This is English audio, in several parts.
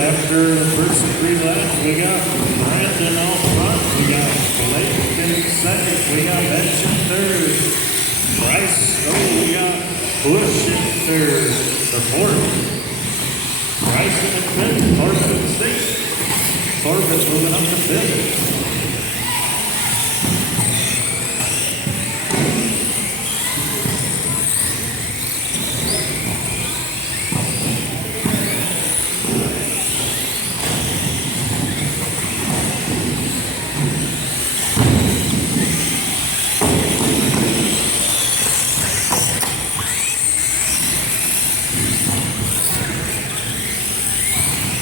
After the first 3 laps, we got Brandon on front, we got Blake in second, we got Bench in third, Bryce, we got Bush in third, or fourth, Bryson in fifth, Corbin in sixth, Corbin moving up to fifth.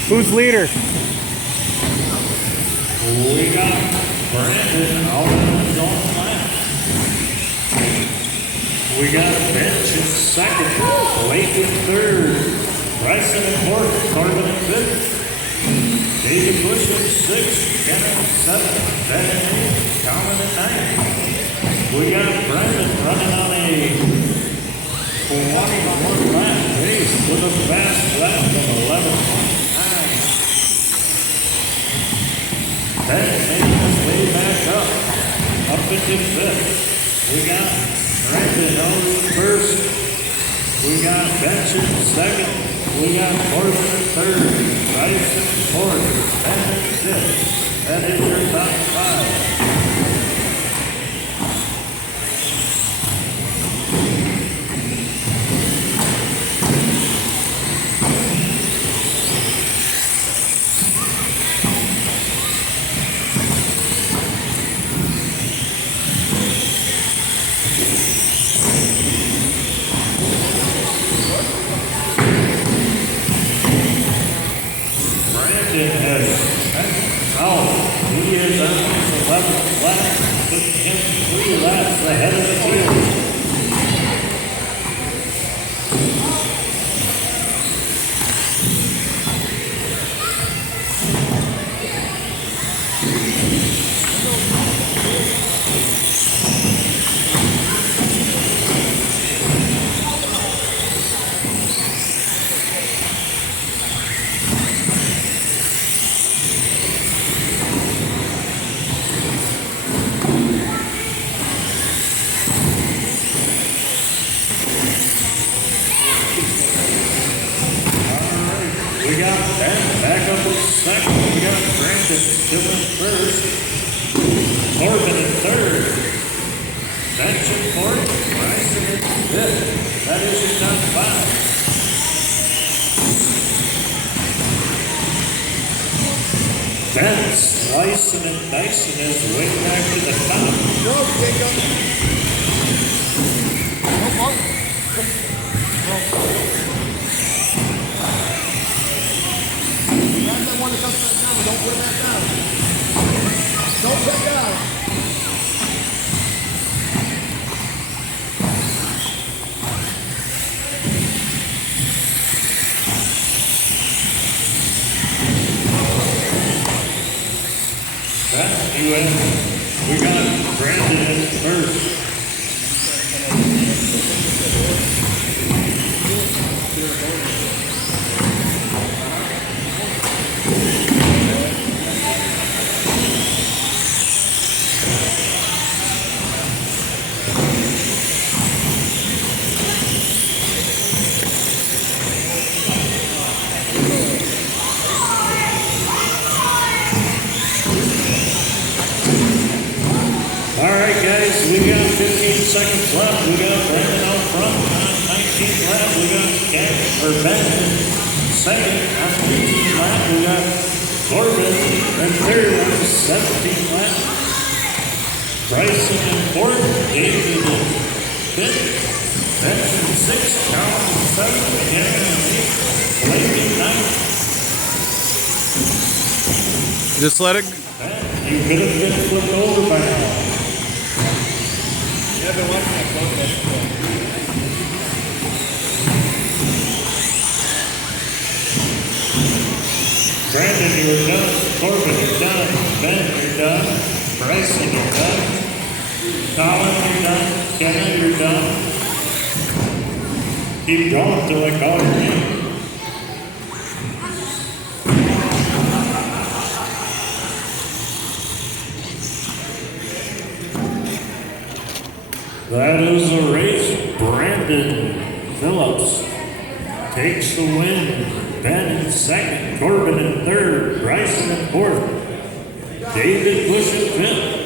Who's leader? We got Brandon out on his own lap. We got Bench in second, Blake in third, Bryson in fourth, Corbin in fifth, David Bush in sixth, Ken in seventh, Ben in eighth, Colin in ninth. We got Brandon running on a 21 lap pace with a fast lap of 11.9. Ben making his way back up into fifth. We got Brandon out in first. We got Bench in second. We got Corbin in third. Bryce in fourth. Ben in fifth. That is your top 5. He is on his 11th lap, putting him 3 laps ahead of the field. We got Ben back up in second. We got Brandon still in first. Corbin in third. Bench in fourth. Bryson in fifth. That is your top 5. Ben slicing and dicing his way back to the top. Go, Jacob. One that comes back down, don't put that down. Don't put down. That's U.S. We got Brandon in first. All right, guys, we got 15 seconds left. We got Brandon out front on 19th lap. We got Ben in second on 18th lap. We got Corbin in third on 17th lap. Bryson in fourth. David in fifth. Benson sixth. Carlson seventh. Cameron eighth. Blake in ninth. Just let it. You could have been flipped over by now. Yeah, I've been watching that close. Brandon, you're done. Corbin, you're done. Ben, you're done. Bryson, you're done. Colin, you're done. Kenna, you're done. Keep going till I call your name. That is the race. Brandon Phillips takes the win. Ben in second, Corbin in third, Bryson in fourth, David Bush in fifth.